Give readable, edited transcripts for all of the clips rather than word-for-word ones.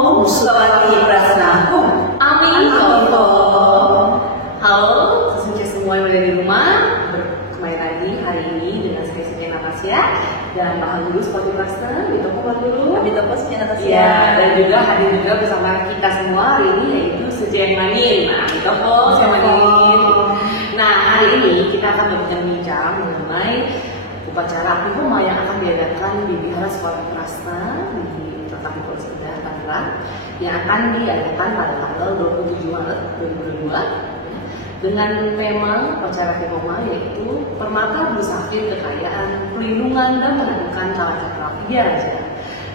Om Swati Prasnakum. Amin. Halo, semuanya semua yang ada di rumah. Kembali lagi hari ini dengan saya Suci Natasha dan Pak Guru Swati Prasna, Bitopo Pak Guru, Bitopo Suci Natasha. Ya, dan juga hadir juga bersama kita semua hari ini yaitu Suci Manin. Nah, Bitopo Suci Manin. Nah, hari ini kita akan berbincang mengenai upacara Abdihoma yang akan diadakan di Wihara Swati Prasna di Kota Polres Kendal, Tangerang, yang akan diadakan pada tanggal 27 Maret 2022 dengan tema upacara Abdihoma yaitu Permata Bersafir Kekayaan, Pelindungan dan Penangguhan Kalacakra Widaraja.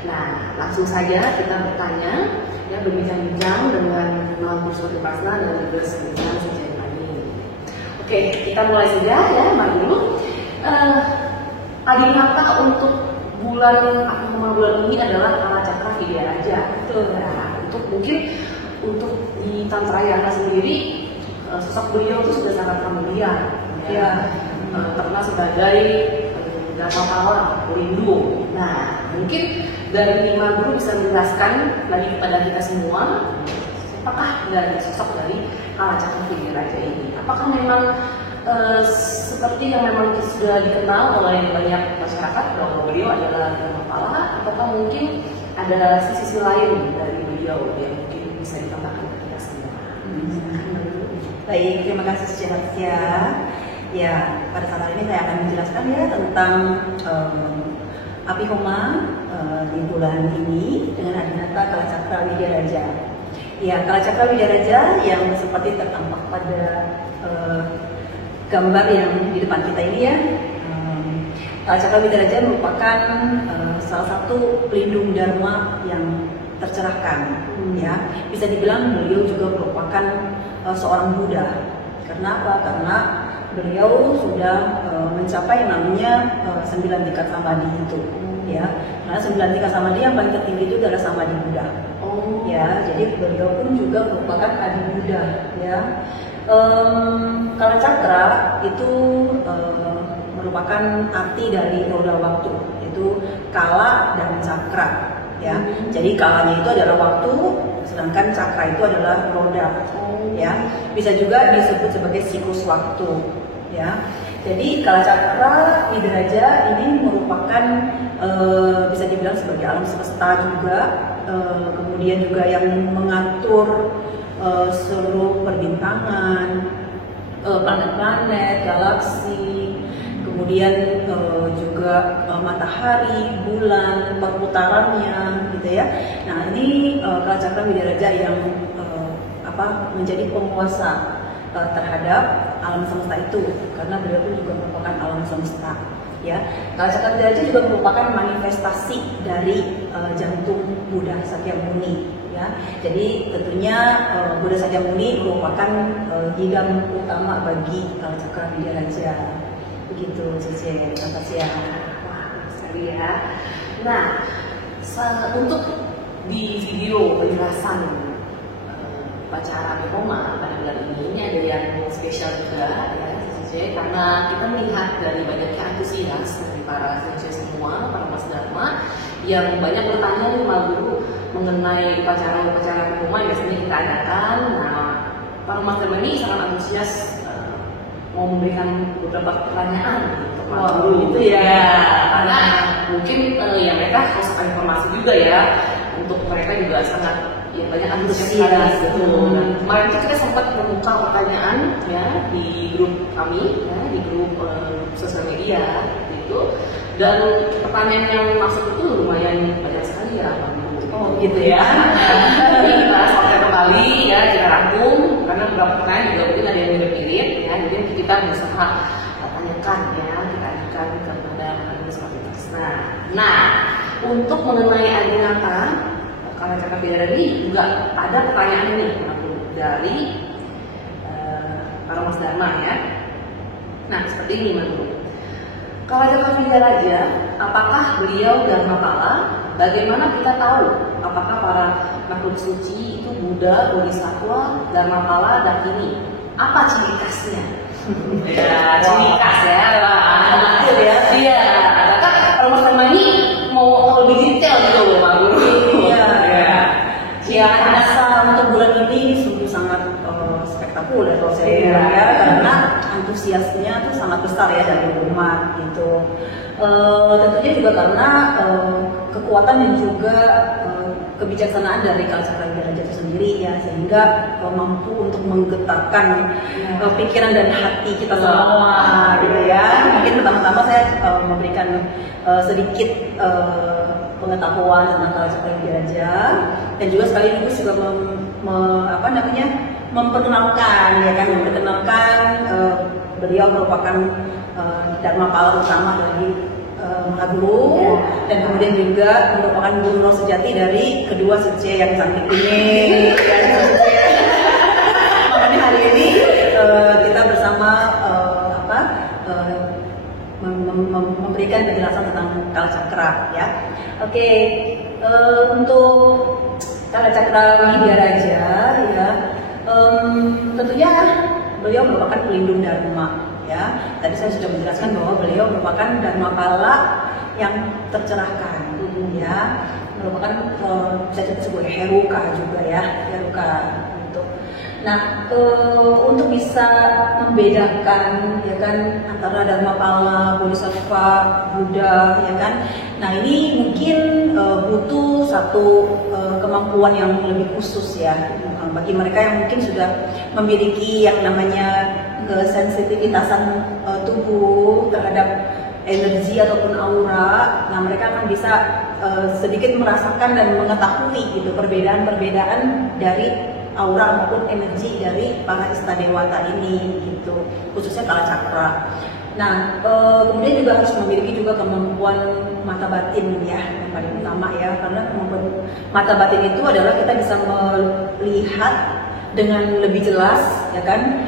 Nah, langsung saja kita bertanya, ya berbincang-bincang dengan Maha Swati Prasna dan juga dengan Suci Manin. Oke, kita mulai saja ya, Mbak Guru. Adinata untuk bulan Abdihoma bulan ini adalah Kalacakra Widaraja. Betul. Nah, untuk di Tantra Yana sendiri sosok beliau itu sudah sangat familiar. Ya. Pernah sebagai Dharmapala Pelindung. Nah, mungkin dari Lima Guru bisa menjelaskan lagi kepada kita semua apakah dari sosok dari Kalacakra Widaraja ini? Apakah memang seperti yang memang sudah dikenal oleh banyak masyarakat bahwa beliau adalah Dharmapala, ataukah mungkin ada sisi lain dari beliau yang mungkin bisa ditambahkan ke kita semua? Baik, terima kasih Suci Natasha. Ya, pada saat ini saya akan menjelaskan ya tentang Abdihoma di bulan ini dengan adinata Kalacakra Widaraja. Ya, Kalacakra Widaraja yang seperti tertampak pada gambar yang di depan kita ini ya. Kalacakra Widaraja merupakan salah satu pelindung dharma yang tercerahkan. Ya, bisa dibilang beliau juga merupakan seorang Buddha. Karena apa? Karena beliau sudah mencapai namanya 9 tingkat samadhi itu. Ya, karena 9 tingkat samadhi yang paling tertinggi itu adalah samadhi Buddha. Ya, jadi beliau pun juga merupakan adi Buddha. Ya. Kalacakra itu merupakan arti dari roda waktu, itu kala dan cakra, ya. Jadi kalanya itu adalah waktu, sedangkan cakra itu adalah roda, ya. Bisa juga disebut sebagai siklus waktu, ya. Jadi Kalacakra Widaraja ini merupakan bisa dibilang sebagai alam semesta juga, kemudian juga yang mengatur seluruh perbintangan, planet-planet, galaksi, kemudian juga matahari, bulan, perputarannya, gitu ya. Nah, ini Kalacakra Widaraja yang menjadi penguasa terhadap alam semesta itu, karena beliau pun juga merupakan alam semesta. Ya, Kalacakra Widaraja juga merupakan manifestasi dari jantung Buddha Sakyamuni. Ya, jadi tentunya Buddha Sakyamuni merupakan hidang utama bagi Kalacakra Widaraja. Begitu, Cici. Terima kasih ya. Wah, sekali ya. Nah, untuk di video penjelasan upacara Abdihoma pada bulan ini ada yang spesial juga ya, Cici, karena kita melihat dari banyaknya antusias dari para Cici semua, para Mas Dharma yang banyak bertanya nih Pak Guru mengenai upacara-upacara Abdihoma yang biasanya kita adakan. Nah, para Mas Dharma ini sangat antusias mau memberikan beberapa pertanyaan untuk Pak Guru gitu ya. Karena mungkin ya mereka harus informasi juga ya, untuk mereka juga sangat banyak antusias gitu. Nah, kemarin itu kita sempat membuka pertanyaan ya di grup kami ya, di grup sosial media gitu. Dan pertanyaan yang masuk itu lumayan banyak sekali ya Pak Guru. Gitu ya. Jadi kita sortir kembali ya, kita rangkum karena beberapa pertanyaan juga mungkin ada yang mirip-mirip ya. Jadi kita berusaha tanyakan ya, kita ajukan kepada Maha Swati Prasna. Nah, untuk mengenai adinata Kalacakra Widaraja ini juga ada pertanyaan ini dari para Mas Dharma ya. Nah, seperti ini Mas Guru. Kalacakra Widaraja, apakah beliau Dharmapala? Bagaimana kita tahu apakah para makhluk suci itu Buddha, Bodhisattva, Dharmapala, Dakini? Apa ciri khasnya? Ya, ciri khas ya. Betul ya. Iya. Adakah kalau Mas Dharma ini mau lebih detail gitu loh Pak Guru? Iya. ya, karena antusiasnya tuh sangat besar ya dari umat gitu. Tentunya juga karena kekuatan dan juga kebijaksanaan dari Kalacakra Widya Raja itu sendiri ya, sehingga mampu untuk menggetarkan pikiran dan hati kita semua gitu ya. Mungkin pertama-tama saya memberikan sedikit pengetahuan tentang Kalacakra Widya Raja, dan juga sekaligus juga memperkenalkan ya kan, beliau merupakan Dharmapala utama dari Mahaguru, dan kemudian juga merupakan guru sejati dari kedua suci yang cantik ini. Makanya hari ini kita bersama memberikan penjelasan tentang Kalacakra ya. Oke, untuk Kalacakra Widya Raja ya, tentunya beliau merupakan pelindung Dharma. Ya, tadi saya sudah menjelaskan bahwa beliau merupakan Dharmapala yang tercerahkan, ya, merupakan bisa disebut sebagai Heruka juga ya, Heruka gitu. Nah, untuk bisa membedakan ya kan antara Dharmapala, Bodhisattva, Buddha ya kan. Nah, ini mungkin butuh satu kemampuan yang lebih khusus ya bagi mereka yang mungkin sudah memiliki yang namanya kesensitivitasan tubuh terhadap energi ataupun aura. Nah, mereka akan bisa sedikit merasakan dan mengetahui gitu perbedaan-perbedaan dari aura maupun energi dari para istadewata ini gitu, khususnya Kalacakra. Nah, kemudian juga harus memiliki juga kemampuan mata batin ya, yang paling utama ya, karena kemampuan mata batin itu adalah kita bisa melihat dengan lebih jelas ya kan,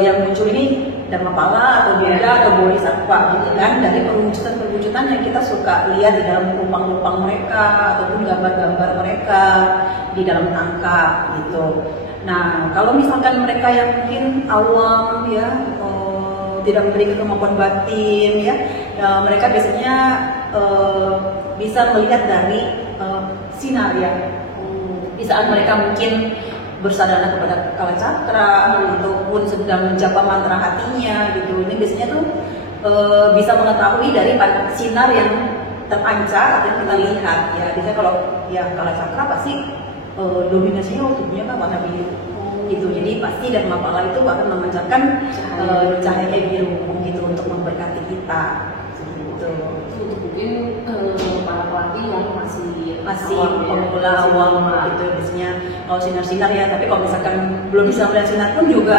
yang muncul ini Dharmapala atau Buddha atau Bodhisattva gitu kan, dari perwujudan-perwujudan yang kita suka lihat di dalam lupang-lupang mereka ataupun gambar-gambar mereka di dalam tangka gitu. Nah, kalau misalkan mereka yang mungkin awam ya, tidak memiliki kemampuan batin ya, mereka biasanya bisa melihat dari sinar ya. Di saat mereka mungkin bersadana kepada Kalacakra ataupun sedang menjapa mantra hatinya gitu, ini biasanya tuh bisa mengetahui dari sinar yang terpancar atau kita lihat ya. Biasanya kalau ya Kalacakra pasti dominasinya tubuhnya kan warna biru gitu, jadi pasti Dharmapala itu akan memancarkan cahaya biru gitu untuk memberkati kita gitu. Untuk mungkin para pelatih yang masih pemula awam gitu biasanya kalau sinar-sinar ya, tapi kalau misalkan belum bisa melihat sinar pun juga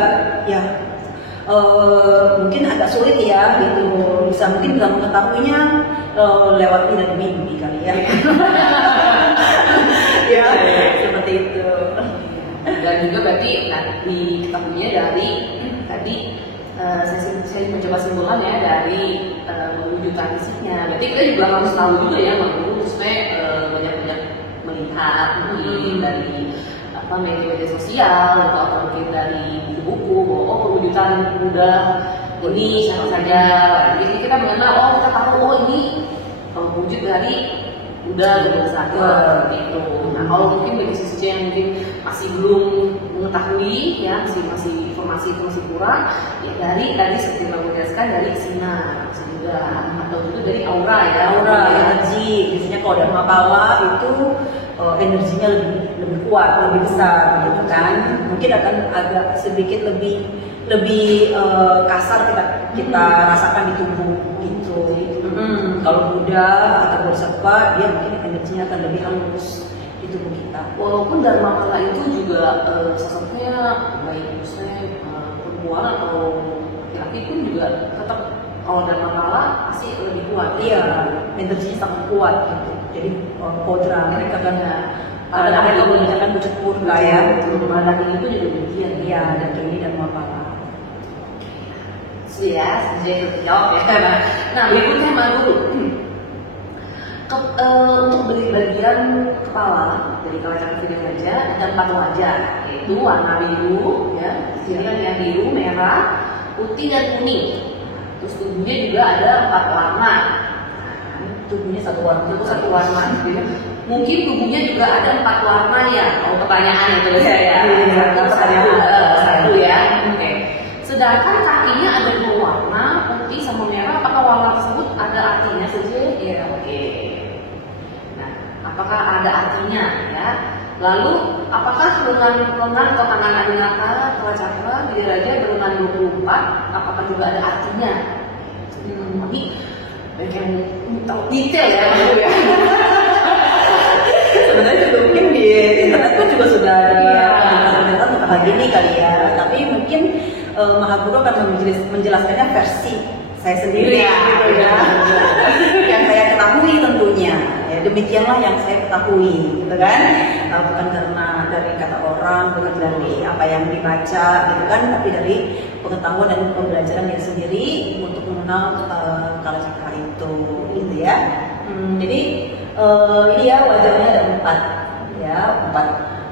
ya mungkin agak sulit ya gitu, mungkin bisa mengetahuinya lewat tidak mimpi kali ya. Ya seperti itu. Dan juga berarti diketahuinya dari tadi saya mencoba simpulkan ya dari wujudkan fisiknya. Berarti kita juga harus tahu juga ya, maksudnya banyak-banyak melihat mungkin dari media sosial atau mungkin dari buku-buku bahwa perwujudan Buddha ini sama saja. Jadi kita mengenal, kita tahu ini wujud dari Buddha seperti itu. Nah, kalau mungkin bagi sisi yang mungkin masih belum mengetahui ya, masih informasi itu masih kurang ya, dari tadi seperti yang menjelaskan dari sinar juga atau itu dari aura ya, energi. Biasanya kalau Dharmapala itu energinya lebih kuat, lebih besar gitu kan, mungkin akan agak sedikit lebih kasar kita rasakan di tubuh gitu. Kalau Buddha atau Bodhisattva dia mungkin energinya akan lebih halus di tubuh kita. Walaupun Dharmapala itu juga salah satunya baik misalnya perempuan atau laki-laki pun juga tetap kalau Dharmapala pasti lebih kuat. Iya, energinya sangat kuat gitu. Jadi kodra mereka kan ada mereka menggunakan wujud purna ya. Mana itu juga demikian. Iya, dan ini Dharmapala. Ya, saya jawab ya. Nah, berikutnya Malu. Untuk bagian kepala dari Kalacakra Widya Raja ada 4 wajah, yaitu warna biru, ya, sini kan yang biru, merah, putih dan kuning. Terus tubuhnya juga ada 4 warna. Tubuhnya satu warna. Mungkin tubuhnya juga ada 4 warna ya. Oh, pertanyaan itu saya ya. Pertanyaan satu ya. Oke. Sedangkan kakinya ada dua warna, putih sama merah. Apakah warna tersebut ada artinya saja? Ya, oke. Nah, apakah ada artinya ya? Lalu, apakah lengan atau tangan Adinata, Kalacakra, Widaraja berlengan 24? Apakah juga ada artinya? Ini banyak yang tahu detail ya, Ibu ya. Sebenarnya juga mungkin di internet pun juga sudah ada penjelasan tentang gini kali ya. Tapi mungkin Mahaguru akan menjelaskannya versi saya sendiri gitu ya. Yang saya ketahui tentunya. Ya, demikianlah yang saya ketahui, gitu kan? Bukan karena dari kata orang, bukan dari apa yang dibaca, gitu kan? Tapi dari pengetahuan dan pembelajaran diri sendiri untuk mengenal Kalacakra itu, gitu ya. Jadi ini ya wajahnya ada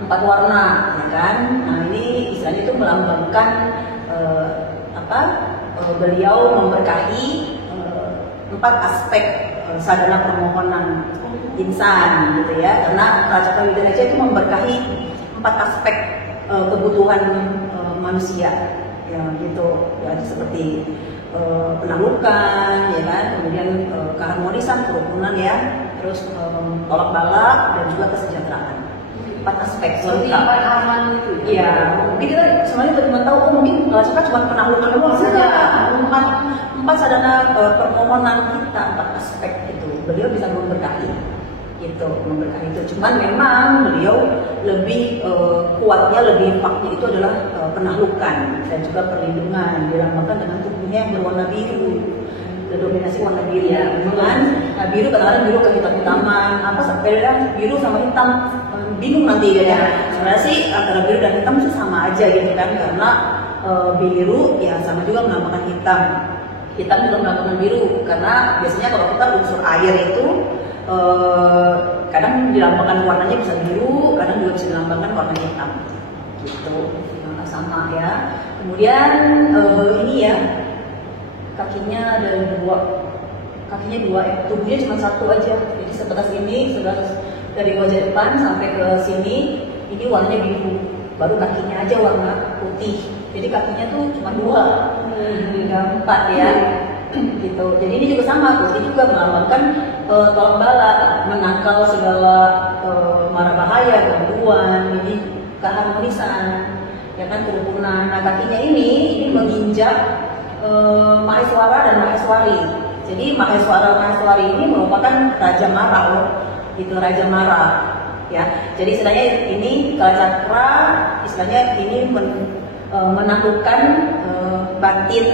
empat warna, ya kan? Nah ini istilahnya itu melambangkan beliau memberkahi 4 aspek sadhana permohonan insan, gitu ya. Karena Kalacakra Widaraja itu memberkahi 4 aspek kebutuhan manusia, ya gitu. Ya, seperti penaklukan, ya kan, kemudian keharmonisan, kerukunan ya, terus tolak balak dan juga kesejahteraan. 4 aspek. Seperti harmoni itu. Iya, mungkin kita sebenarnya teman tahu mungkin Kalacakra cuma penaklukan doang saja. 4 sadhana permohonan kita, 4 aspek itu beliau bisa memberkahi. Itu memberkahi itu. Cuman memang beliau lebih kuatnya, lebih faknya itu adalah penaklukan dan juga perlindungan, dilambangkan dengan tubuhnya yang berwarna biru, dominasi warna biru ya, kan? Nah, biru kadang-kadang biru kehitam-hitaman, apa beda biru sama hitam, bingung nanti ya. Sebenarnya sih antara biru dan hitam itu sama aja gitu kan, karena biru ya sama juga melambangkan hitam, hitam juga melambangkan biru, karena biasanya kalau kita unsur air itu kadang dilambangkan warnanya bisa biru, kadang juga bisa dilambangkan warna hitam, gitu, sama ya. Kemudian ini ya, kakinya ada dua, tubuhnya cuma satu aja, jadi sebatas ini, sebatas dari wajah depan sampai ke sini, ini warnanya biru, baru kakinya aja warna putih, jadi kakinya tuh cuma 2, hingga 4 ya. Gitu. Jadi ini juga sama, putih juga melambangkan tolak balak, menangkal segala mara bahaya, gangguan, ini keharmonisan, ya kan, kerukunan. Nah kakinya ini menginjak Maheswara dan Maheswari. Jadi Maheswari ini merupakan Raja Mara loh, itu Raja Mara. Ya, jadi istilahnya ini Kalacakra, istilahnya ini menaklukkan batin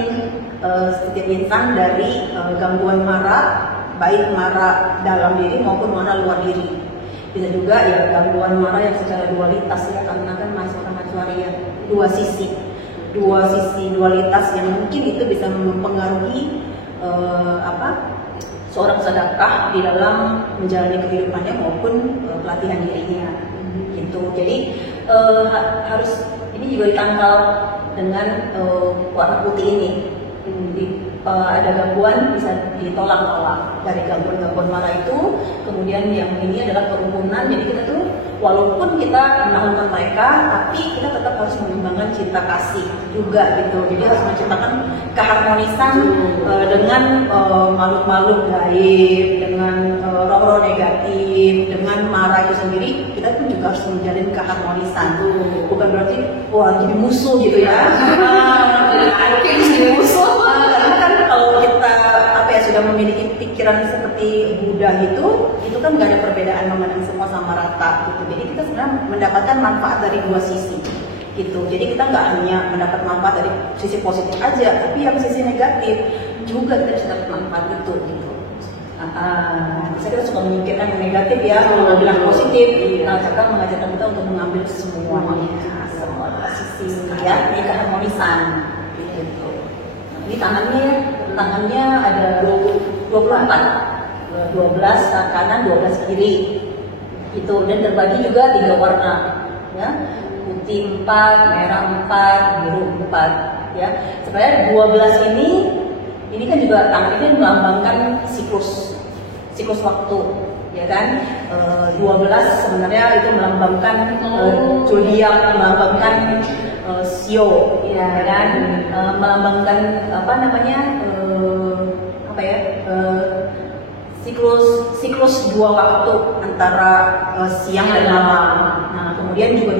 setiap insan dari gangguan mara, baik mara dalam diri maupun mara luar diri. Bisa juga ya gangguan mara yang secara dualitas ya, karena kan Maheswari ya, dua sisi dualitas yang mungkin itu bisa mempengaruhi seorang sedekah di dalam menjalani kehidupannya maupun pelatihan dirinya, gitu. Jadi harus ini juga ditangkal dengan warna putih ini. Ada gangguan bisa ditolak-tolak dari gangguan-gangguan mara itu. Kemudian yang ini adalah kerukunan, jadi kita tuh walaupun kita menaklukkan mereka, tapi kita tetap harus mengembangkan cinta kasih juga gitu. Jadi harus menciptakan keharmonisan dengan makhluk-makhluk gaib, dengan roh-roh negatif, dengan mara itu sendiri. Kita pun juga harus menjalin keharmonisan. Bukan berarti wah jadi musuh gitu ya. Jadi musuh. Karena kan kalau kita sudah memiliki pikiran seperti Buddha itu kan nggak ada perbedaan, memandang semua sama rata gitu. Jadi kita sebenarnya mendapatkan manfaat dari dua sisi gitu. Jadi kita nggak hanya mendapat manfaat dari sisi positif aja, tapi yang sisi negatif juga kita bisa dapat manfaat itu gitu. Bisa kita suka memikirkan yang negatif ya, kalau bilang positif, nah kita mengajarkan kita untuk mengambil semuanya, semua sisi ya, ini keharmonisan gitu. Ini tangannya ada 24, 12 kanan, 12 kiri, itu, dan terbagi juga 3 warna, ya, putih 4, merah 4, biru 4, ya. Sebenarnya 12 ini kan juga tangan ini melambangkan siklus waktu, ya kan. 12 sebenarnya itu melambangkan zodiak, melambangkan sio, ya kan, melambangkan apa namanya, siklus 2 waktu antara siang dan malam. Nah, kemudian juga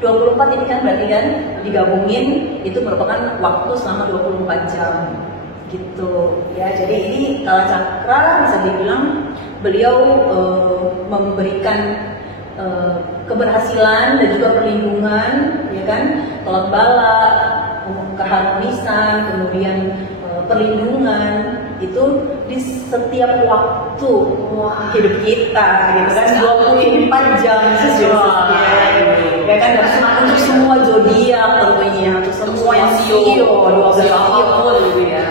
24 ini kan berarti kan digabungin itu merupakan waktu selama 24 jam gitu ya. Jadi ini Kala Cakra bisa dibilang beliau memberikan keberhasilan dan juga perlindungan, ya kan, tolak bala, keharmonisan, kemudian perlindungan itu di setiap waktu hidup kita, gitu kan, 24 jam ya kan, untuk semua zodiak tentunya, untuk semua yang sio, 12 apapun gitu ya,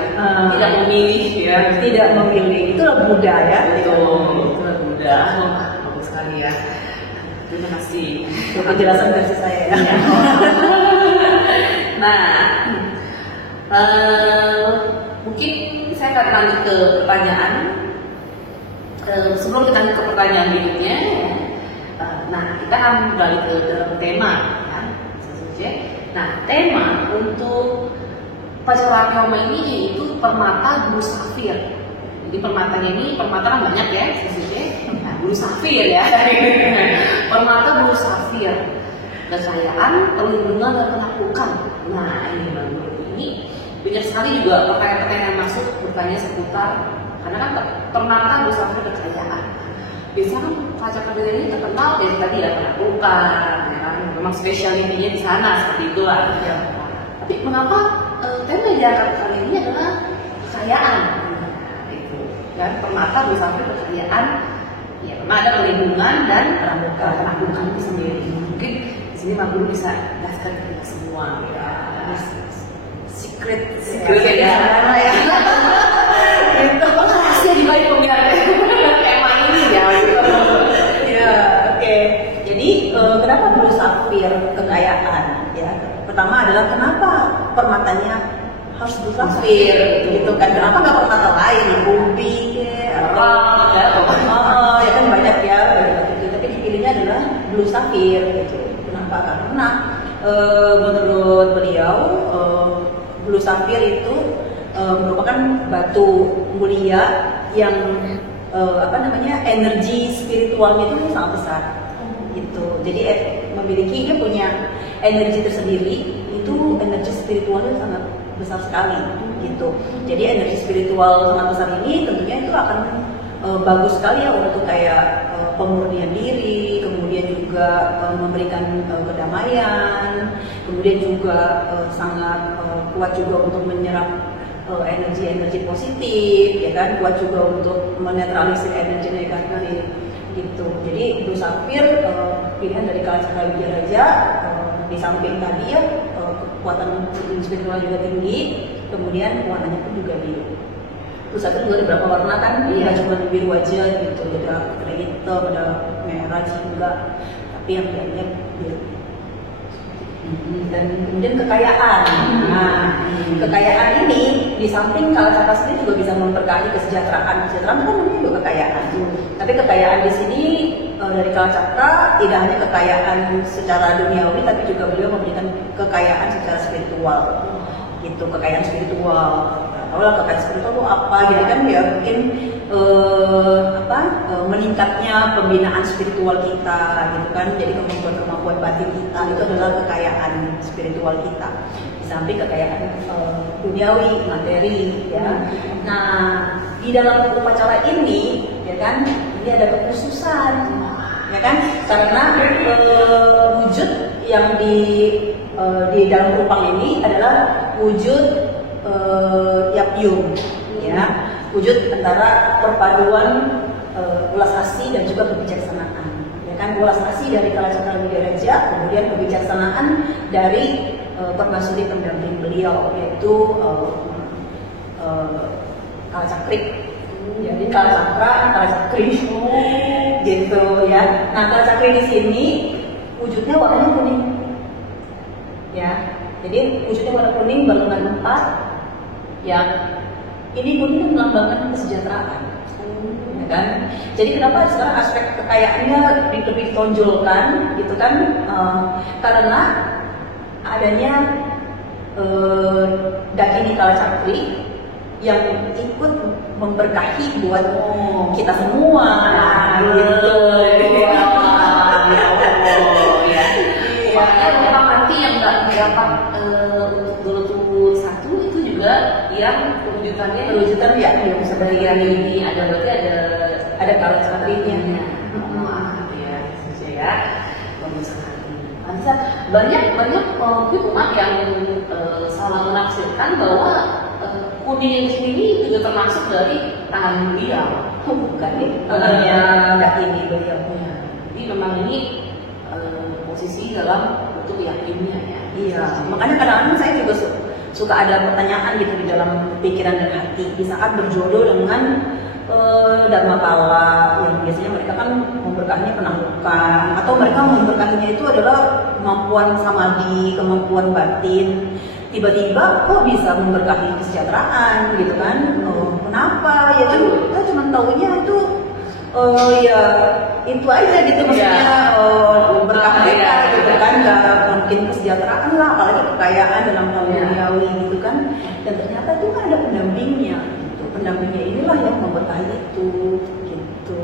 tidak memilih ya, tidak memilih, itulah Buddha ya, itulah Buddha. Bagus sekali ya. Terima kasih untuk penjelasan versi saya ya. Nah, mungkin saya akan lanjut ke pertanyaan. Sebelum kita lanjut ke pertanyaan berikutnya, nah kita akan balik ke dalam tema, ya. Nah, tema untuk upacara Keoma ini yaitu permata Guru Safir. Jadi permatanya ini, permata kan banyak ya, nah, Guru Safir ya. Permata Guru Safir, kekayaan, perlindungan dan penaklukan. Nah, ini Bang Guru, ini banyak sekali juga pertanyaan-pertanyaan yang masuk bertanya seputar, karena kan permata Guru Safir kekayaan. Biasanya kan Cakra Dewa ini terkenal dari tadi ya penaklukan, ya kan? Memang spesialitinya di sana seperti itu lah. Ya. Tapi mengapa tema yang diangkat kali ini adalah kekayaan? Dan permata Guru Safir kekayaan, ya memang ada perlindungan dan penaklukan itu sendiri. Mungkin di sini Pak Guru bisa jelaskan ke kita semua. Ya. Secret ya. Itu rahasia di balik pembicaraan tema ini ya. Ya, oke. Jadi kenapa Guru Safir kekayaan? Ya, pertama adalah kenapa permatanya harus Guru Safir, gitu kan? Kenapa nggak permata lain, ruby, ya kan banyak ya, gitu. Tapi dipilihnya adalah Guru Safir, gitu. Kenapa? Karena menurut beliau Guru Safir itu merupakan batu mulia yang energi spiritualnya itu sangat besar, gitu. Jadi dia punya energi tersendiri, itu energi spiritualnya sangat besar sekali, gitu. Jadi energi spiritual sangat besar ini tentunya itu akan bagus sekali ya untuk kayak pemurnian diri, kemudian juga memberikan kedamaian, kemudian juga sangat kuat juga untuk menyerap energi-energi positif, ya kan, kuat juga untuk menetralisir energi negatif, gitu. Jadi Guru Safir pilihan dari Kala Cakra Widya Raja, di samping tadi ya kekuatan spiritual juga tinggi, kemudian warnanya pun juga biru. Guru Safir juga ada beberapa warna kan, nggak cuma biru aja gitu, ada hitam, ada merah juga, tapi yang biasanya biru. Dan kemudian kekayaan. Nah, kekayaan ini di samping Kala Cakra sendiri juga bisa memperkaya kesejahteraan. Kesejahteraan kan namanya juga kekayaan. Tapi kekayaan di sini dari Kala Cakra tidak hanya kekayaan secara duniawi, tapi juga beliau memberikan kekayaan secara spiritual. Gitu, kekayaan spiritual. Tahu lah kekayaan spiritual itu apa? Jadi kan ya mungkin meningkatnya pembinaan spiritual kita, gitu kan. Jadi kemampuan batin kita itu adalah kekayaan spiritual kita. Di samping kekayaan duniawi, materi, ya. Nah, di dalam upacara ini, ya kan, ini ada kekhususan, ya kan, karena wujud yang di dalam rupang ini adalah wujud Yapyum, ya, wujud antara perpaduan welas asih dan juga kebijaksanaan, ya kan, welas asih dari Kala Cakra Widya Raja, kemudian kebijaksanaan dari permaisuri pendamping beliau, yaitu Kala Cakrik. Jadi Kala Cakra, Kala Cakri, gitu ya. Nah, Kala Cakri di sini wujudnya warnanya kuning, ya. Jadi wujudnya warna kuning, balungan 4, ya. Ini kuning melambangkan kesejahteraan, ya kan. Jadi kenapa sekarang aspek kekayaannya lebih ditonjolkan gitu kan? Karena adanya Dakini Kalacakri yang ikut memberkahi buat kita semua, gitu. Memang nanti yang nggak dapat untuk dulu satu itu juga yang perwujudan ya yang seperti yang ini ada, berarti ada Kalacatrinya. Ya, ya, bagus sekali. Banyak umat yang salah menafsirkan bahwa kuning ini juga termasuk dari tangan beliau. Bukan nih, tangannya Dakini beliau. Jadi memang ini posisi dalam bentuk yakinnya ya. Iya, makanya kadang-kadang saya juga suka ada pertanyaan gitu di dalam pikiran dan hati di saat berjodoh dengan Dharmapala yang biasanya mereka kan memberkahinya penaklukan atau mereka memberkahinya itu adalah kemampuan samadhi, kemampuan batin. Tiba-tiba kok bisa memberkahi kesejahteraan gitu kan? Kenapa? Ya kan kita cuma taunya itu ya itu aja gitu maksudnya berkah mereka gitu kan, nggak mungkin kesejahteraan lah, apalagi kekayaan dalam hal duniawi gitu kan. Dan ternyata itu kan ada pendampingnya gitu. Pendampingnya inilah yang memberkahi itu gitu.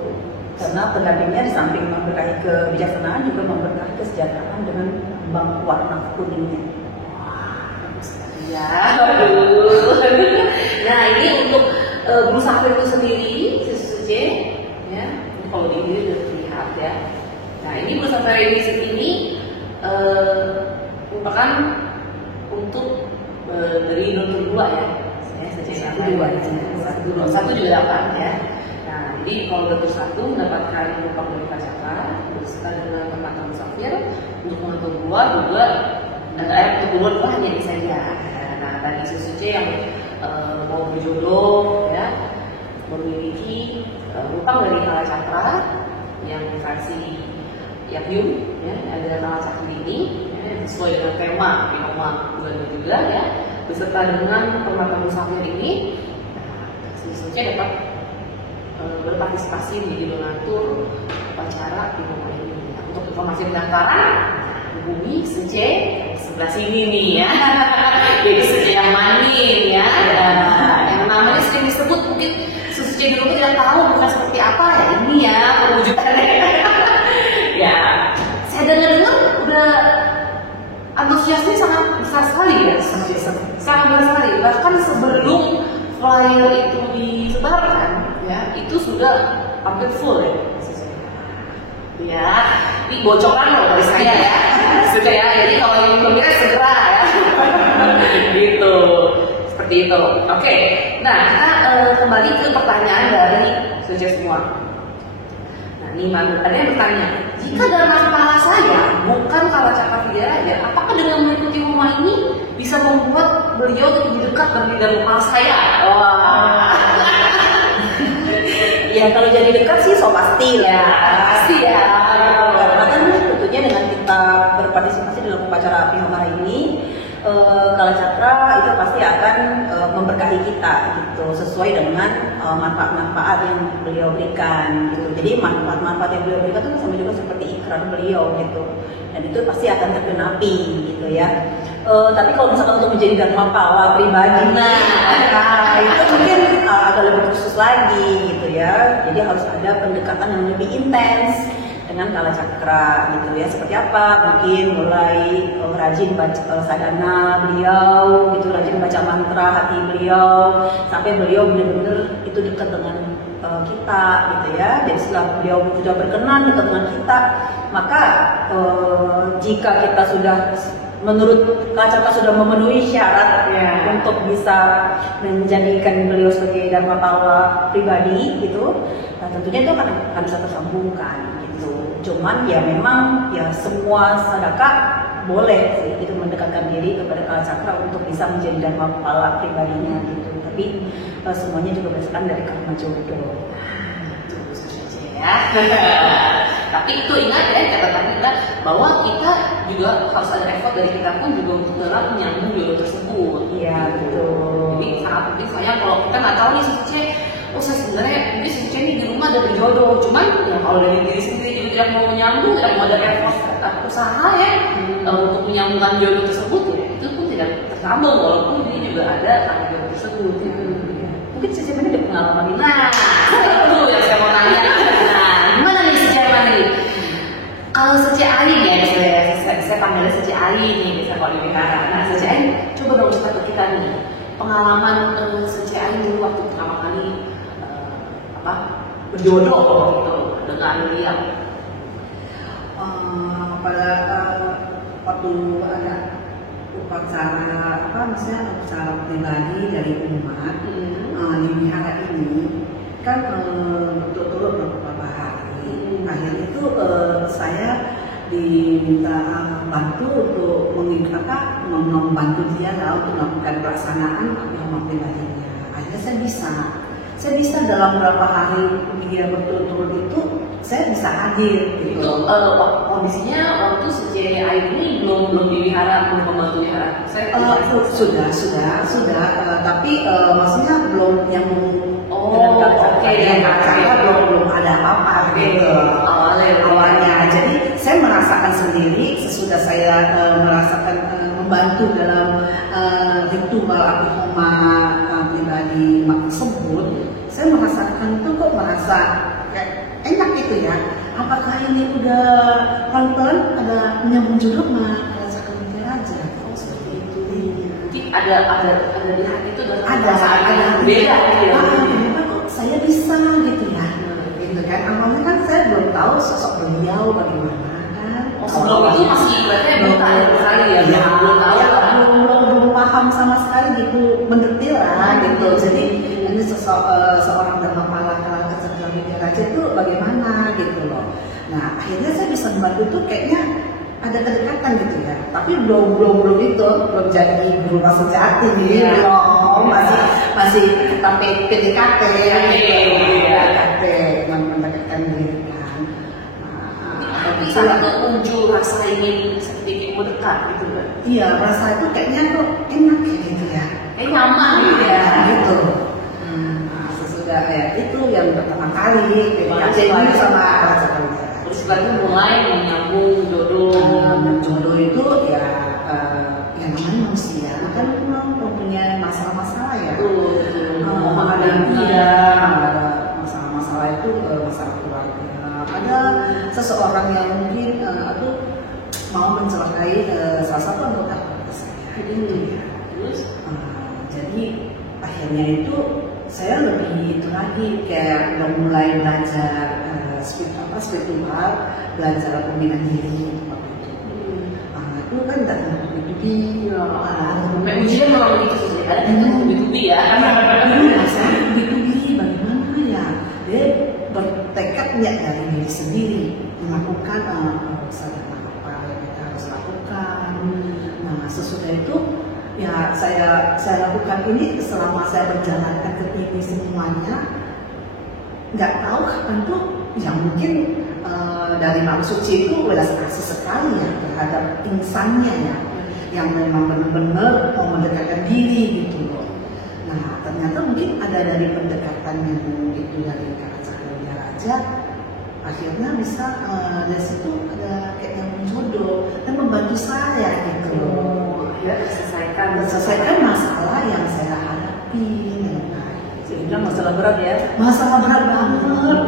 Karena pendampingnya di samping memberkahi kebijaksanaan juga memberkahi kesejahteraan dengan warna kuningnya. Ya, nah ini untuk berusaha itu sendiri, Suci, ya, kalau di ini sudah terlihat ya. Nah ini berusaha ini merupakan untuk dari nonton 2 ya, satu juga dapat ya. Nah jadi kalau nonton 1 mendapatkan penumpang dari Kacaka beserta dengan permata musafir, untuk nonton 2 juga untuk hanya ini saja. Nah tadi Suci yang mau berjodoh ya, memiliki utang dari Kalacakra yang versi Yakyum ya, ada Kalacakra ini ya, sesuai dengan tema bulan juga ya, beserta dengan permata musafir ini. Suci dapat berpartisipasi menjadi donatur upacara di rumah ini. Untuk informasi pendaftaran hubungi Suci sebelah sini nih ya. Jadi Suci yang manin ya. Yang namanya sering disebut mungkin Suci di rumah tidak tahu bukan seperti apa ya ini ya perwujudannya. Ya, saya dengar udah antusiasnya sangat besar sekali ya. Sangat besar sekali. Bahkan sebelum flyer itu disebarkan ya, itu sudah hampir full ya. Ya, ini bocoran loh dari saya ya. Sudah ya, jadi kalau ingin pemirsa segera ya. Gitu, seperti itu. Oke, nah kita kembali ke pertanyaan dari Suci semua. Nah, ini ada yang bertanya, jika dalam kepala saya bukan Kalacakra Raja, apakah dengan mengikuti rumah ini bisa membuat beliau lebih dekat dari dalam kepala saya? Wah. Ya kalau jadi dekat sih so pasti lah. Ya, pasti ya. Karena kan tentunya dengan kita berpartisipasi dalam upacara Api Homara ini, Kalacakra itu pasti akan memberkahi kita gitu, sesuai dengan manfaat-manfaat yang beliau berikan gitu. Jadi manfaat-manfaat yang beliau berikan itu sama juga seperti ikrar beliau gitu. Dan itu pasti akan tergenapi gitu ya. Tapi kalau misalkan untuk menjadi Dharmapala pribadi, nah itu mungkin agak lebih khusus lagi gitu ya. Jadi harus ada pendekatan yang lebih intens dengan Kalacakra gitu ya. Seperti apa? Mungkin mulai rajin baca sadhana beliau gitu, rajin baca mantra hati beliau sampai beliau benar-benar itu dekat dengan kita gitu ya. Jadi setelah beliau sudah berkenan dekat dengan kita, maka jika kita sudah menurut Kalacakra sudah memenuhi syarat untuk bisa menjadikan beliau sebagai Dharmapala pribadi gitu, nah tentunya itu akan bisa tersambungkan gitu. Cuman ya memang ya semua sedekah boleh sih itu mendekatkan diri kepada Kalacakra untuk bisa menjadi Dharmapala pribadinya gitu. Tapi semuanya juga berdasarkan dari karma jodoh. Ya. Tapi itu ingat ya catatan kita bahwa kita juga harus ada effort dari kita pun juga untuk dalam menyambung jodoh tersebut. Iya betul. Jadi sangat penting, soalnya kalau kita nggak tahu nih Suci oh saya sebenarnya mungkin si Cici ini di rumah ada berjodoh, cuman ya kalau dari diri sendiri juga tidak mau menyambung, tidak mau ada effort usaha ya untuk menyambungkan jodoh tersebut ya itu pun tidak tersambung walaupun ini juga ada jodoh tersebut. Mungkin Cici ini ada pengalaman ini. Nah, itu yang saya mau tanya. Nah, gimana nih si Cici nih? Kalau si Cici ya, saya panggilnya si Cici nih, bisa kalau dibicarakan. Nah, si Cici coba dong cerita ke kita nih pengalaman si Cici dulu waktu pertama kali berjodoh gitu dengan dia. Pada waktu ada upacara misalnya upacara pribadi dari umat di wihara ini kan berturut-turut beberapa hari. Akhirnya itu saya diminta bantu untuk membantu dia untuk melakukan pelaksanaan agama pribadinya. Akhirnya saya bisa dalam beberapa hari dia berturut-turut itu saya bisa hadir gitu. Itu kondisinya waktu si Ayu ini belum di wihara, belum membantu wihara. Sudah, tapi maksudnya belum yang belum ada apa-apa gitu awalnya. Jadi saya merasakan sendiri sesudah saya merasakan membantu dalam ritual agama pribadi tersebut, saya merasakan itu kok merasa kayak enak gitu ya. Apakah ini udah pelan-pelan ada menyambung jodoh sama rasakan aja? Oh seperti itu. Jadi ada di hati itu ada beda gitu ya. Kenapa kok saya bisa gitu ya? Gitu kan. Awalnya kan saya belum tahu sosok beliau bagaimana kan. Sebelum itu masih berarti belum tahu sekali ya. Belum tahu. Belum paham sama sekali gitu, mendetil lah gitu. Jadi ini seorang Dharmapala Kesaktian Raja itu bagaimana gitu loh. Nah akhirnya saya bisa membantu itu kayaknya ada kedekatan gitu ya. Tapi belum jadi guru bahasa jati belum masih tapi PDKT PDKT mendekatkan diri kan. Tapi saat itu muncul rasa ingin sedikit mendekat gitu kan? Iya rasa itu kayaknya kok enak gitu ya. Kayak nyaman gitu ya. Gitu. Sesudah ya itu yang pertama kali PDKT ini sama Raja Kalija. Terus baru mulai menyambung jodoh itu ya namanya manusia kan mempunyai masalah-masalah ya. Ada masalah-masalah itu masalah keluarga. Ada seseorang yang mungkin mau mencelakai salah satu anggota keluarga saya. Terus jadi akhirnya itu saya lebih itu lagi kayak udah mulai belajar spiritual, belajar pembinaan diri waktu itu. Itu kan tidak bertubi-tubi. Ujian memang begitu sih, ada itu bertubi-tubi ya. Saya bertubi-tubi bagaimana ya? Dia bertekad niat dari diri sendiri melakukan kesadaran apa yang kita harus lakukan. Nah sesudah itu ya saya lakukan ini selama saya berjalankan ke ini semuanya. Nggak tahu kapan tuh ya mungkin dari Maha Suci itu belas kasih sekali ya terhadap insannya ya yang memang benar-benar mau mendekatkan diri gitu loh. Nah ternyata mungkin ada dari pendekatan yang itu dari Kalija Raja akhirnya bisa dari situ ada kayak yang jodoh dan membantu saya gitu loh. Ya Selesaikan masalah yang saya hadapi. Sehingga masalah berat ya? Masalah berat banget,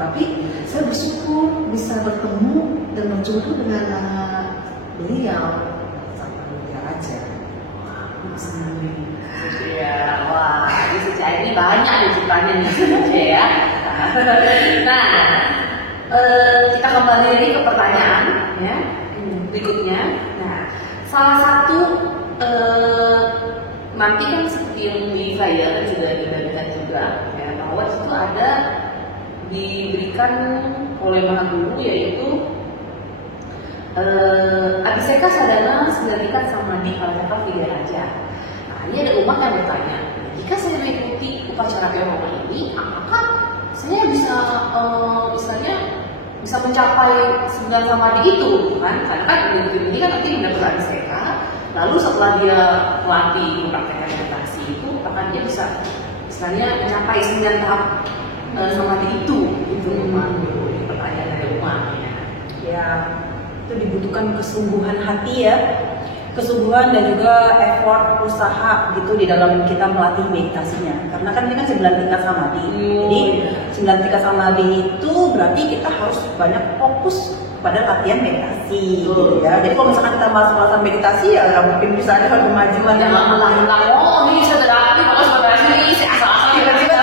tapi saya bersyukur bisa bertemu dan berjodoh dengan beliau Sang Kalija Raja. Ya, wah, ini sejak ini banyak nih ceritanya nih ya. Nah, kita kembali lagi ke pertanyaan ya berikutnya. Nah, salah satu nanti kan seperti yang di saya kan sudah dibagikan juga ya bahwa itu ada diberikan oleh Maha Guru yaitu Abhiseka Sadhana 9 tingkat Samadhi Kalacakra Vidya Raja. Nah ini ada umat yang bertanya, jika saya mengikuti upacara Peroma ini, apakah saya bisa misalnya bisa mencapai 9 samadhi itu kan? Karena kan ini kan nanti mendapat Abhiseka. Lalu setelah dia melatih mempraktekkan meditasi itu, apakah dia bisa misalnya mencapai 9 tahap samadhi itu Uma. Pertanyaan dari Uma. Ya, itu dibutuhkan kesungguhan hati ya, kesungguhan dan juga effort usaha gitu di dalam kita melatih meditasinya. Karena kan ini kan 9 tingkat samadhi. Jadi 9 tingkat samadhi itu berarti kita harus banyak fokus pada latihan meditasi gitu ya. Jadi kalau misalkan kita masuk meditasi ya nggak mungkin bisa ada kemajuan yang mentang-mentang ini bisa terapi kalau meditasi si asal-asal tiba-tiba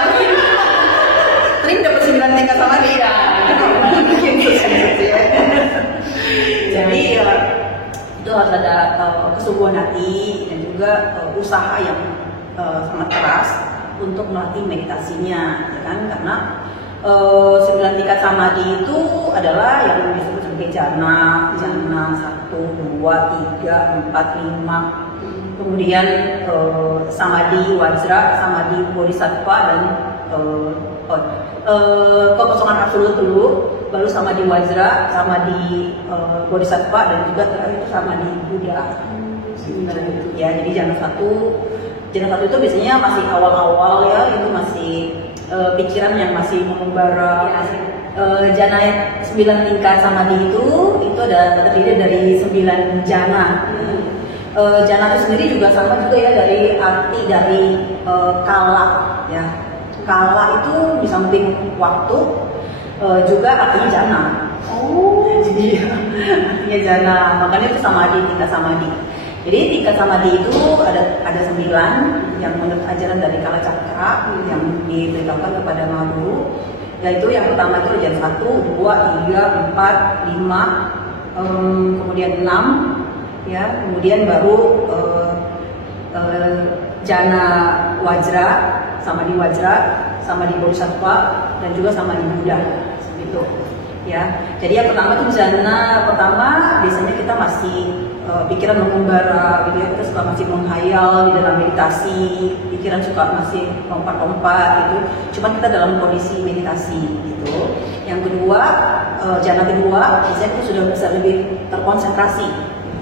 Trim dapat 9 tingkat samadhi ya. Jadi itu harus ada kesungguhan hati dan juga usaha yang sangat keras untuk melatih meditasinya, ya kan? Karena 9 tingkat samadhi itu adalah yang disebut sebagai jana 1, 2, 3, 4, 5. Kemudian samadhi wajra, samadhi bodhisattva dan kekosongan absolut dulu, baru samadhi wajra, samadhi bodhisattva dan juga terakhir itu samadhi Buddha. Ya, jadi jana satu itu biasanya masih awal-awal ya, itu masih pikiran yang masih mengembara. Jana 9 tingkat samadhi itu ada terdiri dari 9 jana. Jana itu sendiri juga sama juga ya, dari arti dari kala ya. Kala itu bisa penting waktu, juga artinya jana. Jadi artinya jana, makanya itu samadhi, tingkat samadhi. Jadi tingkat samadhi itu ada 9 yang menurut ajaran dari Kala Cakra yang diberitahukan kepada Mahaguru. Yaitu yang pertama itu jana 1, 2, 3, 4, 5, kemudian 6 ya, kemudian baru jana wajra, samadhi wajra, samadhi bodhisattva dan juga samadhi Buddha gitu ya. Jadi yang pertama itu jana pertama biasanya kita masih pikiran mengembara gitu ya, kita suka masih menghayal di dalam meditasi, pikiran suka masih lompat-lompat gitu, cuman kita dalam kondisi meditasi gitu. Yang kedua, jana kedua biasanya kita sudah bisa lebih terkonsentrasi,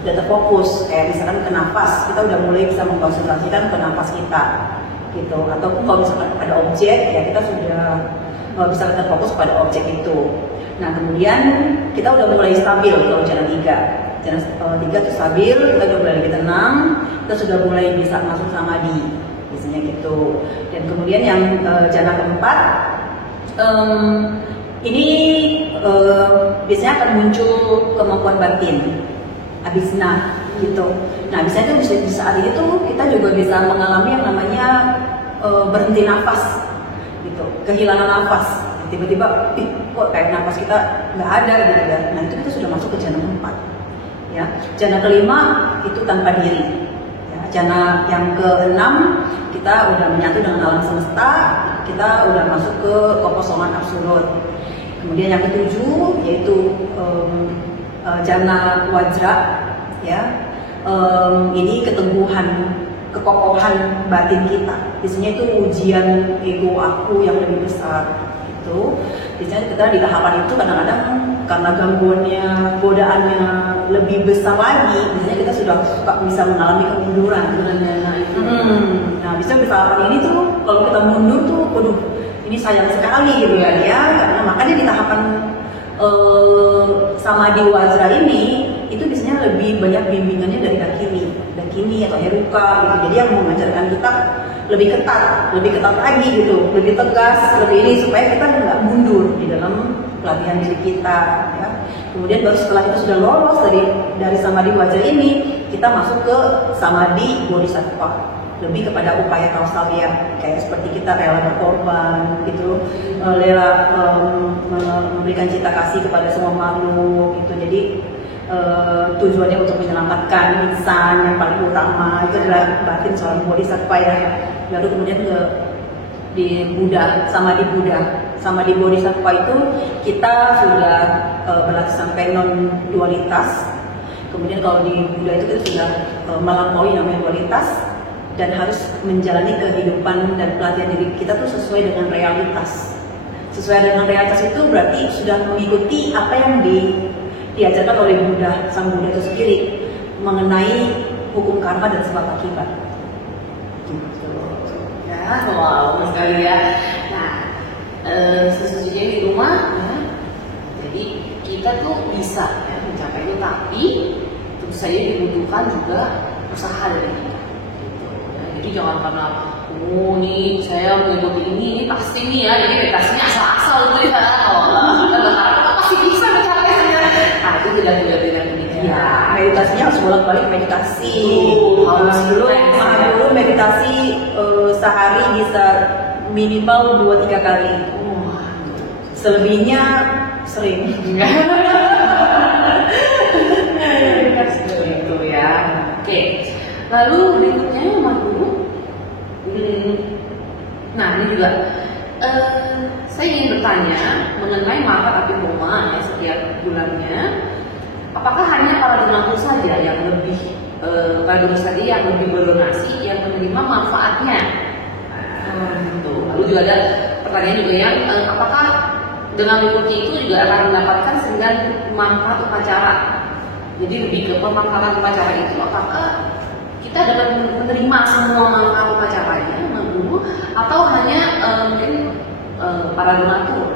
sudah terfokus, kayak misalkan ke nafas, kita udah mulai bisa mengkonsentrasikan ke nafas kita gitu. Ataupun kalau misalkan ada objek ya kita sudah bisa terfokus pada objek itu. Nah kemudian kita udah mulai stabil kalau jana 3. Jana 3 itu stabil, kita udah mulai lagi tenang, kita sudah mulai bisa masuk samadhi biasanya gitu. Dan kemudian yang jana keempat ini biasanya akan muncul kemampuan batin, abhisna gitu. Nah biasanya itu di saat ini tuh kita juga bisa mengalami yang namanya berhenti nafas gitu, kehilangan nafas. Tiba-tiba, kok kayak nafas kita nggak ada gitu ya. Nah itu kita sudah masuk ke jana keempat. Ya, jana kelima itu tanpa diri. Ya, jana yang keenam kita udah menyatu dengan alam semesta, kita udah masuk ke kekosongan absolut. Kemudian yang ketujuh yaitu jana wajra, ya. Ini keteguhan, kekokohan batin kita. Biasanya itu ujian ego aku yang lebih besar. Biasanya kita di tahapan itu kadang-kadang karena gangguannya, godaannya lebih besar lagi, biasanya kita sudah bisa mengalami kemunduran. Nah, bisa di tahapan ini tuh kalau kita mundur tuh, waduh, ini sayang sekali gitu kan ya. Karena makanya di tahapan samadhi wajra ini itu biasanya lebih banyak bimbingannya dari dakini atau heruka gitu. Jadi yang mengajarkan kita lebih ketat lagi gitu, lebih tegas, lebih ini supaya kita nggak mundur di dalam pelatihan diri kita. Ya. Kemudian baru setelah kita sudah lolos dari samadhi wajra ini, kita masuk ke samadhi bodhisattva, lebih kepada upaya tausalya, kayak seperti kita rela berkorban gitu, rela memberikan cinta kasih kepada semua makhluk gitu. Jadi tujuannya untuk menyelamatkan insan yang paling utama itu adalah batin seorang bodhisattva ya. Lalu kemudian di Buddha, samadhi bodhisattva itu kita sudah berlatih sampai non dualitas. Kemudian kalau di Buddha itu kita sudah melampaui namanya dualitas dan harus menjalani kehidupan dan pelatihan diri kita tuh sesuai dengan realitas. Sesuai dengan realitas itu berarti sudah mengikuti apa yang diajarkan oleh Buddha, sang Buddha itu sendiri mengenai hukum karma dan sebab akibat. Gitu. Ya. Wow, sekali ya. Nah, sesungguhnya di rumah, ya, jadi kita tuh bisa ya, mencapai itu, tapi tentu saja dibutuhkan juga usaha dari kita. Gitu, ya. Jadi jangan karena nih saya mengikuti ini pasti nih ya, jadi meditasinya asal-asal gitu ya. Kita berharap kita pasti bisa mencapainya. Nah, itu tidak demikian. Ya, meditasinya harus bolak-balik meditasi. Harus dulu meditasi sehari bisa minimal 2-3 kali. Selebihnya sering. Itu ya. Oke. Lalu berikutnya Mas Guru. Nah, ini juga saya ingin bertanya mengenai makan api Homa ya setiap bulannya. Apakah hanya para donatur saja yang lebih yang lebih berdonasi yang menerima manfaatnya? Lalu juga ada pertanyaan juga yang apakah dengan mengikuti itu juga akan mendapatkan 9 manfaat upacara? Jadi lebih ke pemanfaatan upacara itu apakah kita dapat menerima semua manfaat upacaranya, atau hanya mungkin para donatur?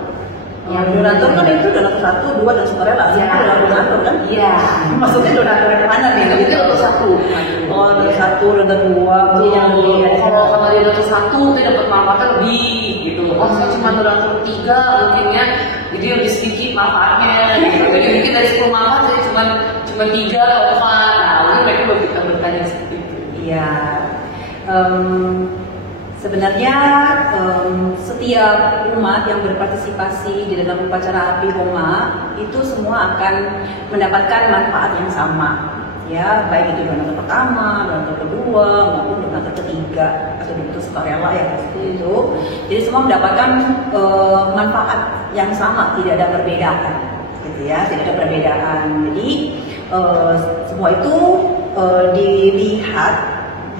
Yang donatur kan itu donatur 1, 2 dan sukarela. Ya, donatur kan? Iya. Maksudnya donatur yang mana nih? Itu donatur 1. Oh, donatur 1, donatur 2. Kalau dia donatur 1 dia dapat manfaatnya lebih gitu. Oh, saya cuma donatur 3 mungkin ya. Jadi lebih sedikit manfaatnya gitu. Jadi mungkin dari 10 manfaat saya cuma 3 atau 4. Nah, mungkin mereka bertanya seperti itu. Iya. Sebenarnya setiap umat yang berpartisipasi di dalam upacara api Homa itu semua akan mendapatkan manfaat yang sama, ya, baik itu donatur pertama, donatur kedua, maupun donatur ketiga atau donatur sukarela ya seperti itu. Jadi semua mendapatkan manfaat yang sama, tidak ada perbedaan, gitu ya, tidak ada perbedaan. Jadi semua itu dilihat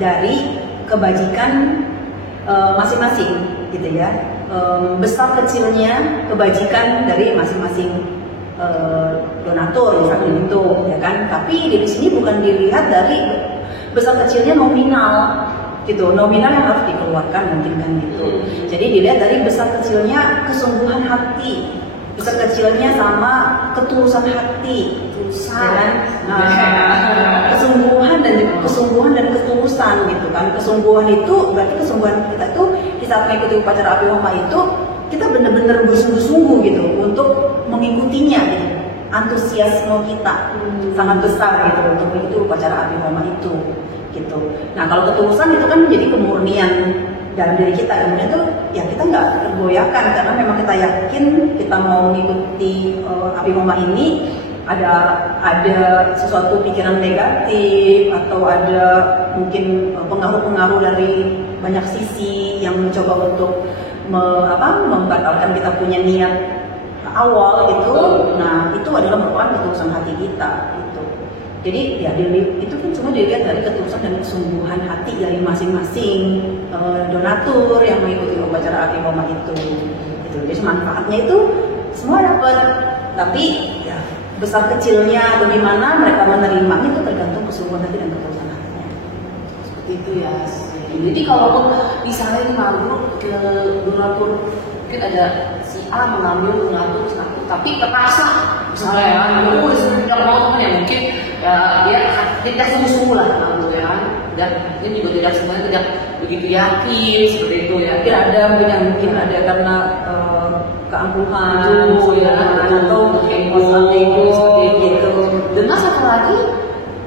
dari kebajikan masing-masing, gitu ya, besar kecilnya kebajikan dari masing-masing donatur misalnya itu, ya kan. Tapi di sini bukan dilihat dari besar kecilnya nominal, gitu, nominal yang harus dikeluarkan mungkin kan gitu. Jadi dilihat dari besar kecilnya kesungguhan hati, besar kecilnya sama ketulusan hati, kesungguhan dan ketulusan gitu kan. Kesungguhan itu berarti kesungguhan kita itu di saat mengikuti upacara api Homa itu kita benar-benar bersungguh-sungguh gitu untuk mengikutinya gitu. Antusiasme kita sangat besar gitu untuk mengikuti upacara api Homa itu gitu. Nah, kalau ketulusan itu kan menjadi kemurnian dalam diri kita. Kemudian tuh ya kita nggak tergoyahkan karena memang kita yakin kita mau mengikuti api Homa ini ada sesuatu pikiran negatif atau ada mungkin pengaruh-pengaruh dari banyak sisi yang mencoba untuk membatalkan kita punya niat awal gitu. Nah, itu adalah merupakan ketulusan hati kita gitu. Jadi ya itu kan semua dilihat dari ketulusan dan kesungguhan hati dari masing-masing donatur yang mengikuti upacara api Homa itu gitu. Jadi manfaatnya itu semua dapat, tapi ya besar kecilnya atau gimana mereka menerima itu tergantung kesungguhan hati dan ketulusan hatinya. Seperti itu ya. Jadi kalaupun misalnya ini malu ke donatur, mungkin ada si A mengambil donatur satu, tapi terpaksa misalnya ya, tidak mau teman ya mungkin ya dia tidak sungguh-sungguh lah mengambil ya kan, dan mungkin juga tidak semuanya tidak begitu yakin seperti itu ya. Mungkin ada karena keangkuhan atau ego seperti gitu. Dan satu lagi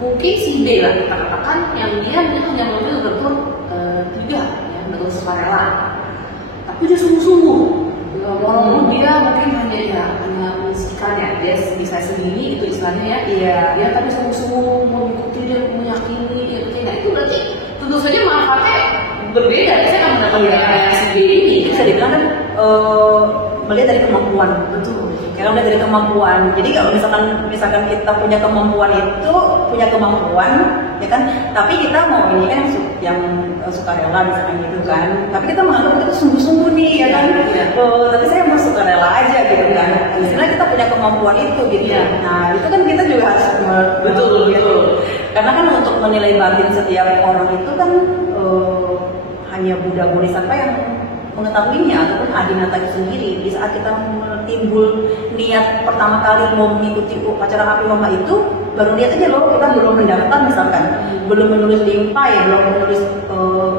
mungkin si B lah kita katakan yang dia hanya mengambil donatur 3 ya, donatur sukarela, tapi dia sungguh-sungguh. Walaupun dia mungkin hanya menyisikannya, dia bisa sendiri itu istilahnya ya. Iya. Dia tapi sungguh-sungguh mengikuti, dia meyakini dia begini. Nah, itu berarti tentu saja manfaatnya berbeda. Saya akan mendapatkan si B ini. Bisa dibilang kan melihat dari kemampuan. Betul. Kalau melihat dari kemampuan. Jadi kalau misalkan kita punya kemampuan ya kan. Tapi kita mau ini kan yang sukarela misalkan gitu kan. Tapi kita menganggap itu sungguh-sungguh nih ya kan. Tapi saya mau sukarela aja gitu kan. Misalnya kita punya kemampuan itu gitu. Nah itu kan kita juga harus betul. Karena kan untuk menilai batin setiap orang itu kan hanya Buddha Bodhisattva yang mengetahuinya ataupun Adinata itu sendiri. Di saat kita timbul niat pertama kali mau mengikuti upacara api homa itu, baru lihat aja loh, kita belum mendaftar misalkan, belum menulis limpai, belum menulis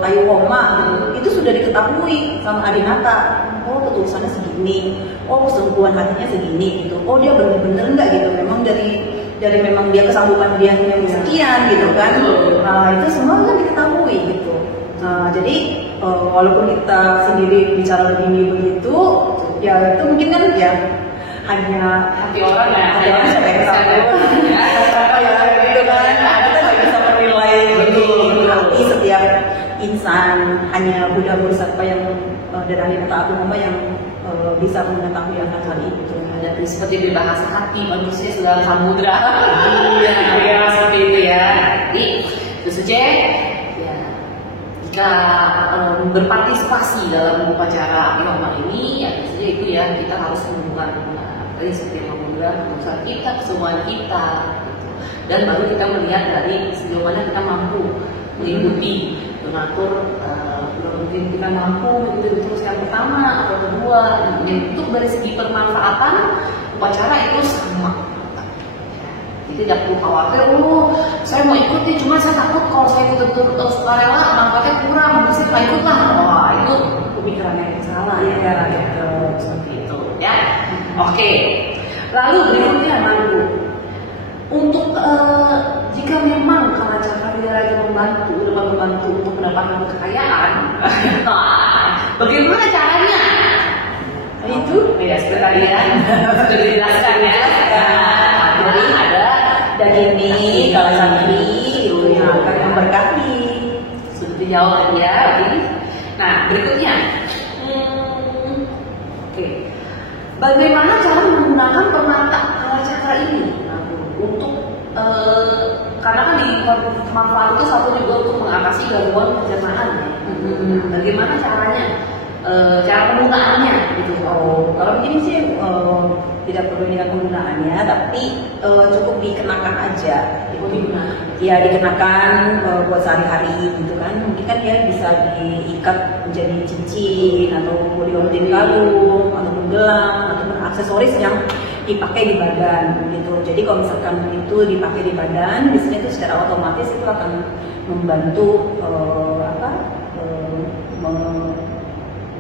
kayu homa gitu. Itu sudah diketahui sama Adinata. Oh, ketulusannya segini, oh kesungguhan hatinya segini gitu, oh dia bener-bener enggak gitu, memang dari memang dia kesanggupan dia yang sekian gitu kan. Itu semua kan diketahui gitu. Jadi walaupun kita sendiri bicara begini begitu, ya itu mungkin kan ya hanya hati orang ya, hati orang siapa yang tahu ya gitu kan. Kita nggak bisa menilai hati setiap insan, hanya Buddha Bodhisattva yang dan Adinata Agung yang bisa mengetahui hal itu. Ada seperti di bahasa hati manusia segala samudra. Iya, seperti itu ya. Jadi itu saja ya. Jika berpartisipasi dalam upacara api homa ini, ya tentu saja itu ya kita harus menemukan tadi seperti yang samudra, ketulusan kita, kesemuan kita, gitu. Dan baru kita melihat dari sejauh mana kita mampu mengikuti donatur. Mungkin kita mampu mengikuti terus yang pertama atau kedua. Untuk dari segi permanfaatan upacara itu sama. Jadi tidak perlu khawatir, saya mau ikuti, cuma saya takut kalau saya ikut sukarela manfaatnya kurang, mesti nggak ikut lah. Wah, itu pemikiran yang salah ya, gitu. Seperti itu ya. Oke. Lalu berikutnya Mandu. Untuk jika memang kalau cara dia membantu untuk mendapatkan kekayaan, bagaimana caranya? Itu ya seperti tadi ya, sudah dijelaskan ya. Jadi ada dan ini kalau ini itu yang akan memberkati. Sudah dijawab ya. Nah berikutnya, oke. Bagaimana cara menggunakan permata kalacakra ini? Untuk karena kan di manfaat itu satu juga untuk mengatasi gangguan pencernaan. Bagaimana caranya? Cara penggunaannya gitu. Kalau begini sih tidak perlu dengan penggunaannya, tapi cukup dikenakan aja. Ya dikenakan buat sehari-hari gitu kan. Mungkin kan dia bisa diikat menjadi cincin atau diontin kalung ataupun gelang ataupun aksesoris yang dipakai di badan gitu. Jadi kalau misalkan itu dipakai di badan, biasanya itu secara otomatis itu akan membantu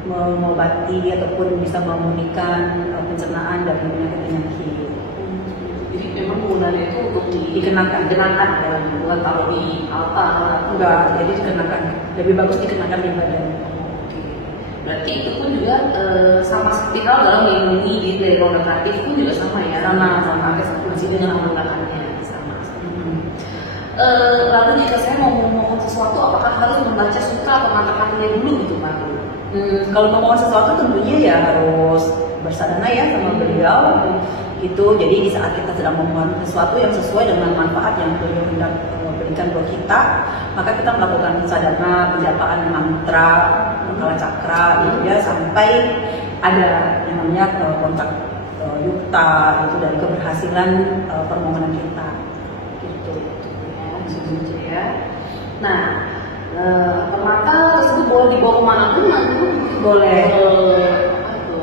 mengobati ataupun bisa memulihkan pencernaan dari penyakit-penyakit. Jadi memang penggunaannya itu untuk dikenakan dalam bukan taruh di altar. Enggak, jadi dikenakan. Lebih bagus dikenakan di badan. Berarti itu pun juga sama seperti hal dalam melindungi diri dari roh negatif pun juga sama ya. Sama masih dengan menggunakannya sama. Lalu jika saya mau memohon sesuatu, apakah harus membaca sutra atau kata-katanya dulu gitu Pak? Kalau memohon sesuatu tentunya ya harus bersadana ya sama beliau gitu. Jadi di saat kita sedang memohon sesuatu yang sesuai dengan manfaat yang beliau hendak berikan buat kita, maka kita melakukan sadana, penjapaan mantra, kalacakra gitu ya, sampai ada yang namanya kontak yukta itu dari keberhasilan permohonan kita gitu ya. Nah, permata tersebut boleh dibawa kemanapun boleh.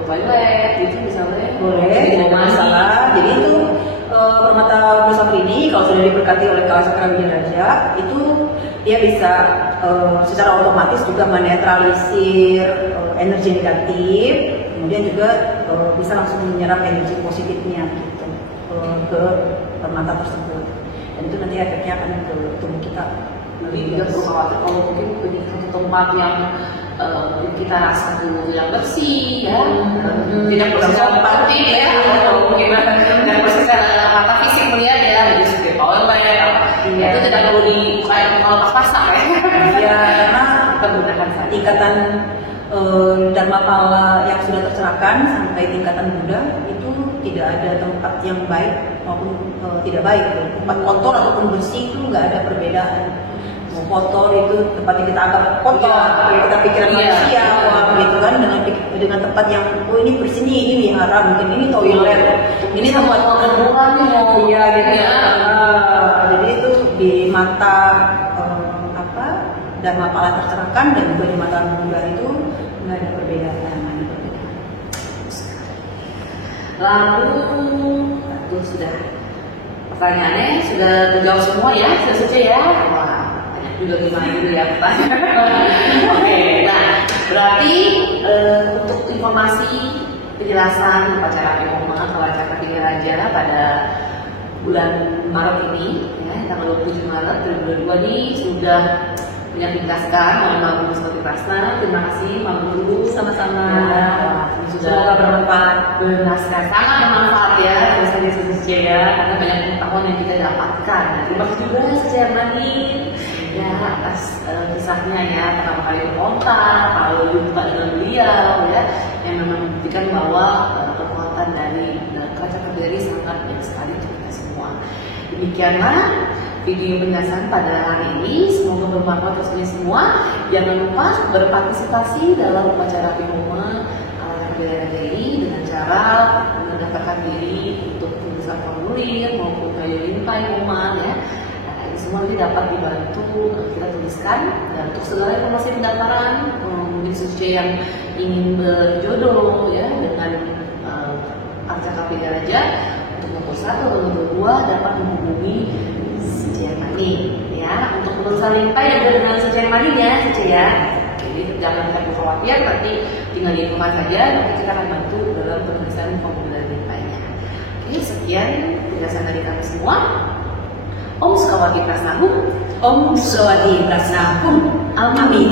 Toilet gitu misalnya. Boleh, tidak ada masalah. Jadi itu permata Bodhisattva ini kalau sudah diberkati oleh kalacakra Widaraja, itu dia bisa secara otomatis juga menetralisir energi negatif, kemudian juga bisa langsung menyerap energi positifnya gitu ke permata tersebut. Dan itu nanti efeknya akan ke tubuh kita. Jadi tidak perlu khawatir kalau mungkin pergi ke tempat yang kita rasa itu tidak bersih ya, tidak bersih pasti ya, atau mungkin tidak bersih secara mata fisik melihat ya, jadi seperti toilet ya, itu tidak perlu dibukain kalau pas-pasan ya. Ya karena kita gunakan saja tingkatan Dharma Pala yang sudah tercerahkan sampai tingkatan Buddha itu tidak ada tempat yang baik maupun tidak baik. Tempat kotor ataupun bersih itu nggak ada perbedaan. Mau kotor itu tempat yang kita anggap kotor, kita pikiran manusia, gitu kan, dengan tempat yang ini bersih nih, ini wihara, mungkin ini toilet, ini tempat keburan nih, iya gitu ya. Jadi itu di mata dan hafalan tercerahkan, dan juga di mata muda itu nggak ada perbedaan. Lalu itu sudah pertanyaannya sudah terjawab semua ya, sudah selesai ya. Wah, banyak juga gimana dulu ya pertanyaan. Oke, nah berarti untuk informasi penjelasan upacara Bihoma Kawancaka Tiga Raja pada bulan Maret ini, ya, tanggal 27 Maret 2022 ini sudah menyingkaskan oleh Mbak Guru Sukawati Prasna. Terima kasih Mbak Guru. Sama-sama. Ya, semoga bermanfaat. Benar sekali, sangat bermanfaat ya, misalnya Sisi ya, karena banyak pengetahuan yang kita dapatkan. Terima kasih juga Sisi Manin ya atas kisahnya ya, pertama kali kontak, kalau jumpa dengan beliau ya, yang memang membuktikan bahwa kekuatan dari Kaca Kediri sangat baik sekali untuk kita semua. Demikianlah video penjelasan pada hari ini, semoga bermanfaat untuk kalian semua. Jangan lupa berpartisipasi dalam upacara Bihoma Kawancaka ini dengan cara mendaftarkan diri untuk tulisan formulir maupun kayu limpai Bihoma ya. Nah, ini semua ini dapat dibantu kita tuliskan, dan untuk segala informasi pendaftaran mungkin Suci yang ingin berjodoh ya dengan Kawancaka Tiga Raja untuk nomor 1 atau nomor 2 dapat menghubungi Mani ya, untuk penulisan limpai juga dengan secara Mani ya, ya. Jadi jangan perlu khawatir, nanti tinggal diinfokan saja, nanti kita akan bantu dalam penulisan formulir limpainya. Oke, sekian penjelasan dari kami semua. Om Sukawati Prasnahum, Om Sukawati Prasnahum, Amin.